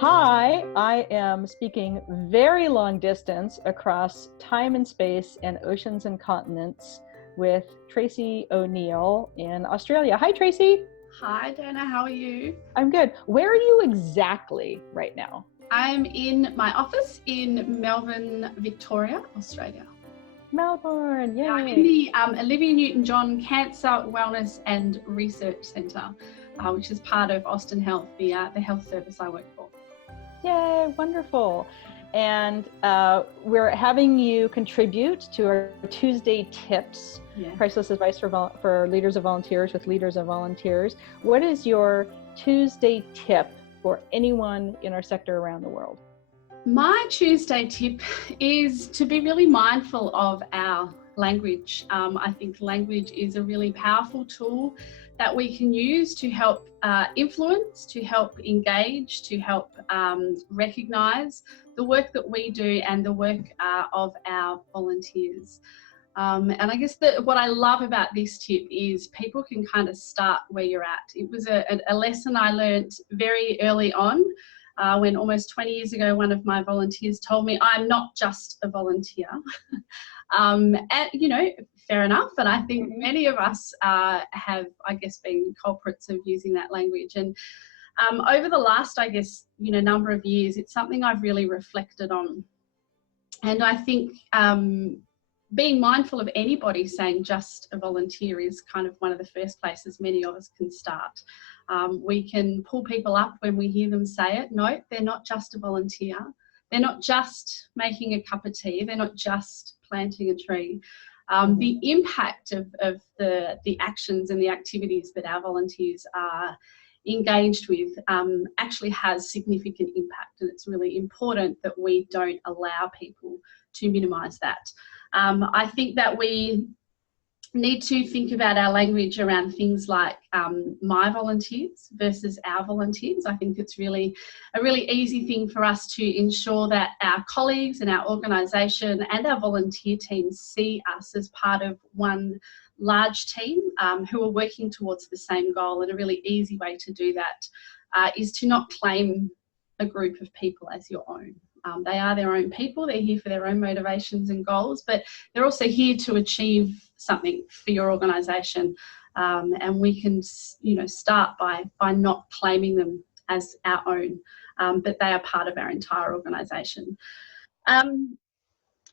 Hi, I am speaking very long distance across time and space and oceans and continents with Tracey O'Neill in Australia. Hi, Tracey. Hi, Dana. How are you? I'm good. Where are you exactly right now? I'm in my office in Melbourne, Victoria, Australia. Melbourne, yay. I'm in the Olivia Newton-John Cancer Wellness and Research Centre, which is part of Austin Health, the health service I work for. Yay, wonderful. And we're having you contribute to our Tuesday tips, Priceless advice for leaders of volunteers with leaders of volunteers. What is your Tuesday tip for anyone in our sector around the world? My Tuesday tip is to be really mindful of our language. I think language is a really powerful tool that we can use to help influence, to help engage, to help recognise the work that we do and the work of our volunteers. And I guess that what I love about this tip is people can kind of start where you're at. It was a lesson I learned very early on when almost 20 years ago, one of my volunteers told me, I'm not just a volunteer. And, you know, fair enough. And I think many of us have, I guess, been culprits of using that language. And over the last, I guess, number of years, it's something I've really reflected on. And I think being mindful of anybody saying just a volunteer is kind of one of the first places many of us can start. We can pull people up when we hear them say it. No, they're not just a volunteer. They're not just making a cup of tea. They're not just planting a tree. The impact of the actions and the activities that our volunteers are engaged with actually has significant impact, and it's really important that we don't allow people to minimise that. I think that we need to think about our language around things like my volunteers versus our volunteers. I think it's really a really easy thing for us to ensure that our colleagues and our organisation and our volunteer teams see us as part of one large team who are working towards the same goal. And a really easy way to do that is to not claim a group of people as your own. They are their own people. They're here for their own motivations and goals, but they're also here to achieve something for your organisation. And we can, start by not claiming them as our own, but they are part of our entire organisation.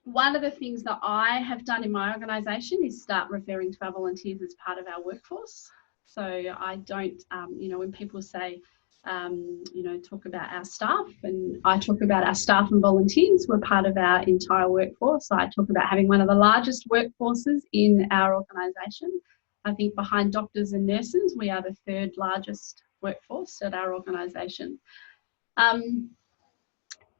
One of the things that I have done in my organisation is start referring to our volunteers as part of our workforce. So I don't, when people say, talk about our staff, and I talk about our staff and volunteers. We're part of our entire workforce. I talk about having one of the largest workforces in our organisation. I think behind doctors and nurses, we are the third largest workforce at our organisation.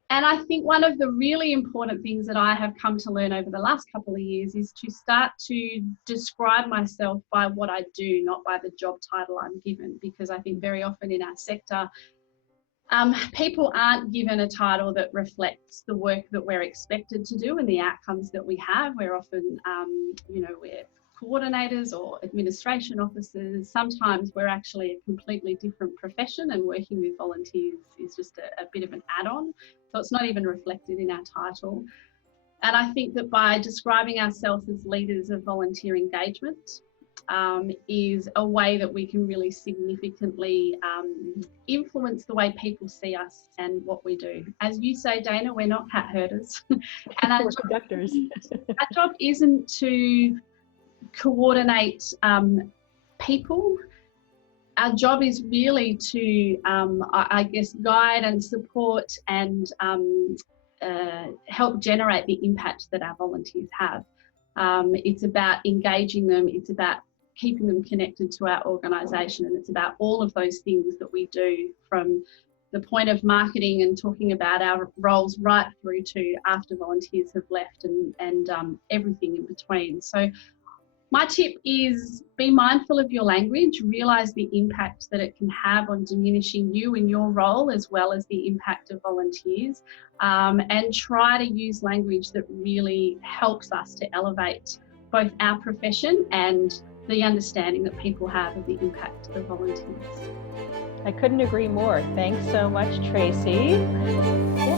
And I think one of the really important things that I have come to learn over the last couple of years is to start to describe myself by what I do, not by the job title I'm given, because I think very often in our sector, people aren't given a title that reflects the work that we're expected to do and the outcomes that we have. We're often, we're coordinators or administration officers. Sometimes we're actually a completely different profession, and working with volunteers is just a bit of an add-on. So it's not even reflected in our title. And I think that by describing ourselves as leaders of volunteer engagement is a way that we can really significantly influence the way people see us and what we do. As you say, Dana, we're not cat herders. And we're conductors. Our job isn't to coordinate people. Our job is really to, guide and support and help generate the impact that our volunteers have. It's about engaging them. It's about keeping them connected to our organisation, and it's about all of those things that we do, from the point of marketing and talking about our roles right through to after volunteers have left and everything in between. So my tip is be mindful of your language, realise the impact that it can have on diminishing you and your role, as well as the impact of volunteers, and try to use language that really helps us to elevate both our profession and the understanding that people have of the impact of volunteers. I couldn't agree more. Thanks so much, Tracey. Yeah.